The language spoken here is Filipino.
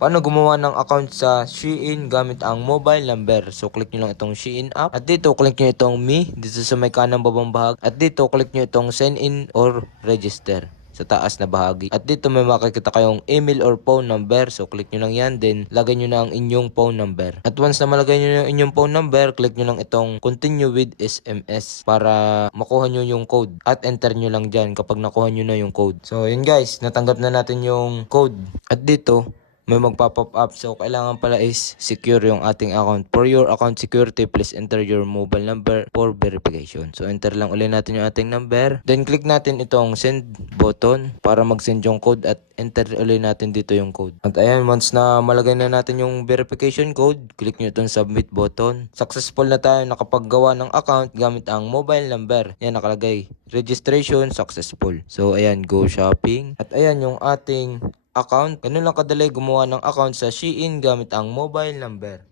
Paano gumawa ng account sa Shein gamit ang mobile number? So click nyo lang itong Shein app. At dito click nyo itong me dito sa may kanang babang bahagi. At dito click nyo itong sign in or register sa taas na bahagi. At dito may makikita kayong email or phone number. So click nyo lang yan. Then lagay nyo na ang inyong phone number. At once na malagay nyo yung inyong phone number, click nyo lang itong continue with SMS para makuha nyo yung code. At enter nyo lang dyan kapag nakuha nyo na yung code. So yun guys, natanggap na natin yung code. At dito may magpa-pop up. So, kailangan pala is secure yung ating account. For your account security, please enter your mobile number for verification. So, enter lang ulit natin yung ating number. Then, click natin itong send button para mag-send yung code at enter ulit natin dito yung code. At ayan, once na malagay na natin yung verification code, click nyo itong submit button. Successful na tayo nakapaggawa ng account gamit ang mobile number. Yan, nakalagay. Registration successful. So, ayan, go shopping. At ayan yung ating account. Ganun lang kadali gumawa ng account sa Shein gamit ang mobile number.